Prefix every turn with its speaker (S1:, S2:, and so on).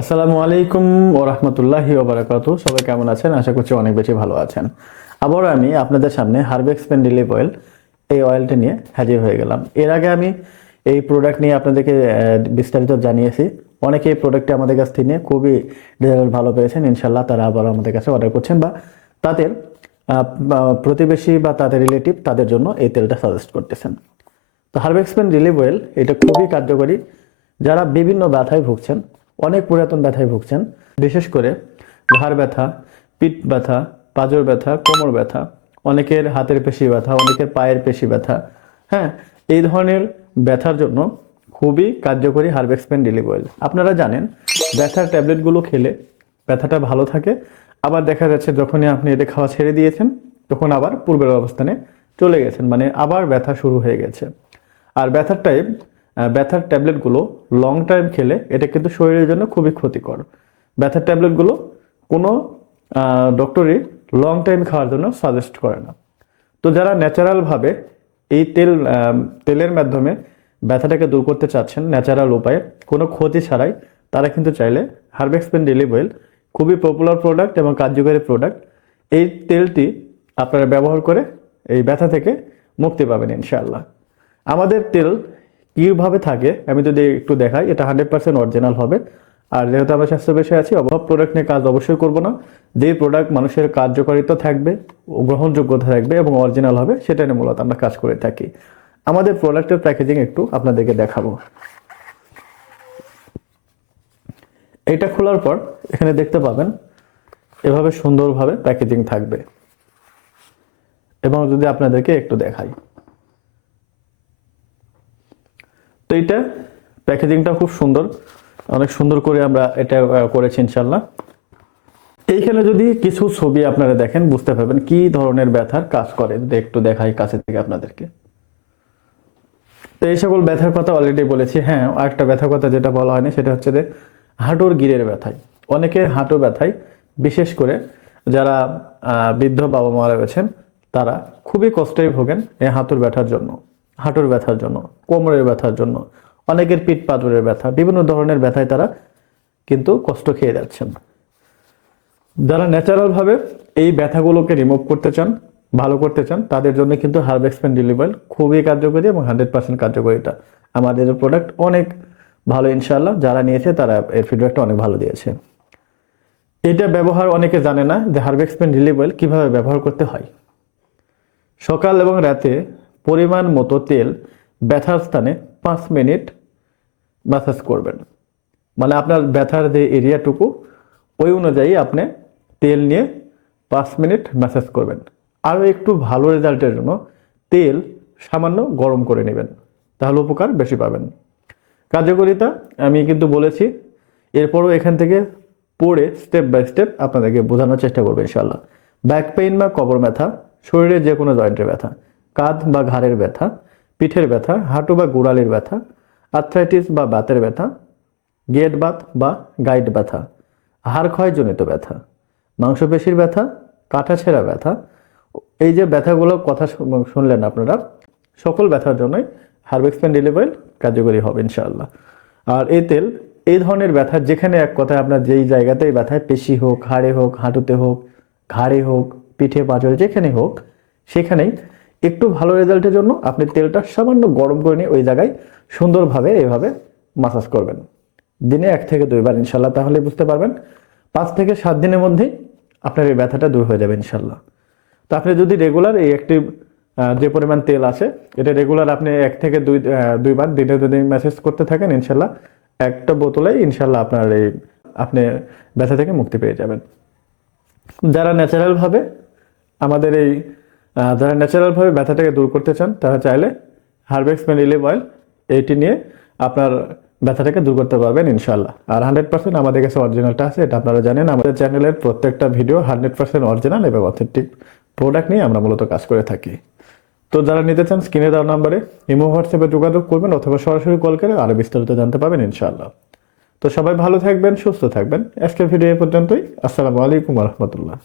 S1: আসসালামু আলাইকুম ও রহমতুল্লাহি ওবরাকাত সবাই কেমন আছেন? আশা করছি অনেক বেশি ভালো আছেন। আবারও আমি আপনাদের সামনে হার্বেক্স পেন্ডিলিভ অয়েল এই অয়েলটা নিয়ে হাজির হয়ে গেলাম। এর আগে আমি এই প্রোডাক্ট নিয়ে আপনাদেরকে বিস্তারিত জানিয়েছি। অনেকে এই প্রোডাক্টটি আমাদের কাছ থেকে নিয়ে খুবই রেজাল্ট ভালো পেয়েছেন। ইনশাল্লাহ তারা আবার আমাদের কাছে অর্ডার করছেন বা তাদের প্রতিবেশী বা তাদের রিলেটিভ তাদের জন্য এই তেলটা সাজেস্ট করতেছেন। তো হার্বেক্সপেন রিলিভ অয়েল এটা খুবই কার্যকরী। যারা বিভিন্ন ব্যথায় ভুগছেন অনেক পুরাতন ব্যথায় ভুগছেন। বিশেষ করে ঘাড় ব্যথা, পিঠ ব্যথা, পাজর ব্যথা, কোমর ব্যথা, অনেকের হাতের পেশি ব্যথা, অনেকের পায়ের পেশি ব্যথা। হ্যাঁ এই ধরনের ব্যথার জন্য খুবই কার্যকরী হার্বেক্সপেন রিলিভ অয়েল। আপনারা জানেন, ব্যথার ট্যাবলেটগুলো খেলে ব্যথাটা ভালো থাকে। আবার দেখা যাচ্ছে, যখনই আপনি এটা খাওয়া ছেড়ে দিয়েছেন, তখন আবার পূর্বের অবস্থানে চলে গেছেন। মানে আবার ব্যথা শুরু হয়ে গেছে। আর ব্যথার টাইম ব্যথার ট্যাবলেটগুলো লং টাইম খেলে এটা কিন্তু শরীরের জন্য খুবই ক্ষতিকর। ব্যথার ট্যাবলেটগুলো কোনো ডক্টরই লং টাইম খাওয়ার জন্য সাজেস্ট করে না। তো যারা ন্যাচারালভাবে এই তেল তেলের মাধ্যমে ব্যথাটাকে দূর করতে চাচ্ছেন ন্যাচারাল উপায়ে, কোনো ক্ষতি ছাড়াই তারা কিন্তু চাইলে হার্বেক্সপেন ডেলি অয়েল খুবই পপুলার প্রোডাক্ট এবং কার্যকরী প্রোডাক্ট এই তেলটি আপনারা ব্যবহার করে এই ব্যথা থেকে মুক্তি পাবেন ইনশাআল্লাহ। আমাদের তেল কীভাবে থাকে, আমি যদি একটু দেখাই, এটা হান্ড্রেড পার্সেন্ট অরিজিনাল হবে। আর যেহেতু আমরা স্বাস্থ্য পেশায় আছি, অভাব প্রোডাক্ট নিয়ে কাজ অবশ্যই করব না। যে প্রোডাক্ট মানুষের কার্যকারিতা থাকবে, গ্রহণযোগ্যতা থাকবে এবং অরিজিনাল হবে, সেটা নিয়ে মূলত আমরা কাজ করে থাকি। আমাদের প্রোডাক্টের প্যাকেজিং একটু আপনাদেরকে দেখাবো। এটা খোলার পর এখানে দেখতে পাবেন, এভাবে সুন্দরভাবে প্যাকেজিং থাকবে। এবং যদি আপনাদেরকে একটু দেখাই। তো এইটা প্যাকেজিংটা খুব সুন্দর। অনেক সুন্দর করে আমরা এটা করেছি ইনশাল্লাহ এইখানে যদি কিছু ছবি আপনারা দেখেন, বুঝতে পারবেন কি ধরনের ব্যথার কাজ করে। যদি একটু দেখাই কাছে থেকে আপনাদেরকে। তো এই সকল ব্যথার কথা অলরেডি বলেছি। হ্যাঁ আরেকটা ব্যথার কথা যেটা বলা হয়নি, সেটা হচ্ছে যে হাঁটুর গিরের ব্যথায় অনেকের হাঁটু ব্যথায় বিশেষ করে যারা বৃদ্ধ বাবা মারা রয়েছেন, তারা খুবই কষ্টে ভোগেন এই হাঁটুর ব্যথার জন্য। হাঁটুর ব্যথার জন্য, কোমরের ব্যথার জন্য, অনেকের পিঠ পাতুরের ব্যথা, বিভিন্ন ধরনের ব্যথায় তারা কিন্তু কষ্ট খেয়ে যাচ্ছেন। যারা ন্যাচারালভাবে এই ব্যথাগুলোকে রিমুভ করতে চান, ভালো করতে চান, তাদের জন্য কিন্তু হার্বেক্সপেন ডিলিভার খুবই কার্যকরী এবং হান্ড্রেড পার্সেন্ট কার্যকরিতা আমাদের প্রোডাক্ট অনেক ভালো ইনশাল্লাহ যারা নিয়েছে তারা এর ফিডব্যাকটা অনেক ভালো দিয়েছে। এটা ব্যবহার অনেকে জানে না যে হার্বেক্সপেন ডিলিভার কীভাবে ব্যবহার করতে হয়। সকাল এবং রাতে পরিমাণ মতো তেল ব্যথার স্থানে পাঁচ মিনিট ম্যাসাজ করবেন। মানে আপনার ব্যথার যে এরিয়াটুকু, ওই অনুযায়ী আপনি তেল নিয়ে পাঁচ মিনিট ম্যাসাজ করবেন। আরও একটু ভালো রেজাল্টের জন্য তেল সামান্য গরম করে নেবেন, তাহলে উপকার বেশি পাবেন। কার্যকরিতা আমি কিন্তু বলেছি, এরপরও এখান থেকে পড়ে স্টেপ বাই স্টেপ আপনাদেরকে বোঝানোর চেষ্টা করব ইনশাল্লাহ ব্যাক পেইন বা কবর ব্যথা শরীরের যে কোনো জয়েন্টের ব্যথা। কাঁধ বা ঘাড়ের ব্যথা, পিঠের ব্যথা, হাঁটু বা গোড়ালির ব্যথা আর্থ্রাইটিস বা বাতের ব্যথা গেট বাত বা গাইড ব্যথা, হাড় ক্ষয়জনিত ব্যথা, মাংসপেশির ব্যথা, কাটা ছেঁড়া ব্যথা। এই যে ব্যথাগুলো কথা শুনলেন আপনারা, সকল ব্যথার জন্যই হার্বেক্সপেন ডেলিভারি কার্যকরী হবে ইনশাআল্লাহ। আর এই তেল, এই ধরনের ব্যথা যেখানে এক কথায় আপনার যেই জায়গাতেই ব্যথায়, পেশি হোক, হাড়ে হোক, হাঁটুতে হোক, ঘাড়ে হোক, পিঠে পাঁজরে যেখানে হোক, সেখানেই একটু ভালো রেজাল্টের জন্য আপনি তেলটা সামান্য গরম করে নিয়ে ওই জায়গায় সুন্দরভাবে এইভাবে মাসাজ করবেন। দিনে এক থেকে দুইবার ইনশাল্লাহ তাহলে বুঝতে পারবেন পাঁচ থেকে সাত দিনের মধ্যেই আপনার এই ব্যথাটা দূর হয়ে যাবে ইনশাল্লাহ তো আপনি যদি রেগুলার এই একটি যে পরিমাণ তেল আছে, এটা রেগুলার আপনি এক থেকে দুই দুইবার দিনে যদি মেসেজ করতে থাকেন ইনশাল্লাহ একটা বোতলে ইনশাল্লাহ আপনার এই, আপনি ব্যথা থেকে মুক্তি পেয়ে যাবেন। যারা ন্যাচারালভাবে আমাদের এই যারা ন্যাচারালভাবে ব্যথাটাকে দূর করতে চান, তারা চাইলে হার্বেক্স ইলিভ অয়েল এইটি নিয়ে আপনার ব্যথাটাকে দূর করতে পারবেন ইনশাল্লাহ আর হান্ড্রেড পার্সেন্ট আমাদের কাছে অরিজিনালটা আছে, এটা আপনারা জানেন। আমাদের চ্যানেলের প্রত্যেকটা ভিডিও হান্ড্রেড পার্সেন্ট অরিজিনাল এবং অথেন্টিক প্রোডাক্ট নিয়ে আমরা মূলত কাজ করে থাকি। তো যারা নিতে চান, স্ক্রিনে দেওয়া নাম্বারে ইমো, হোয়াটসঅ্যাপে যোগাযোগ করবেন অথবা সরাসরি কল করে আরও বিস্তারিত জানতে পারবেন, ইনশাআল্লাহ। তো সবাই ভালো থাকবেন, সুস্থ থাকবেন। আজকের ভিডিও এ পর্যন্তই। আসসালামু আলাইকুম রহমতুল্লাহ।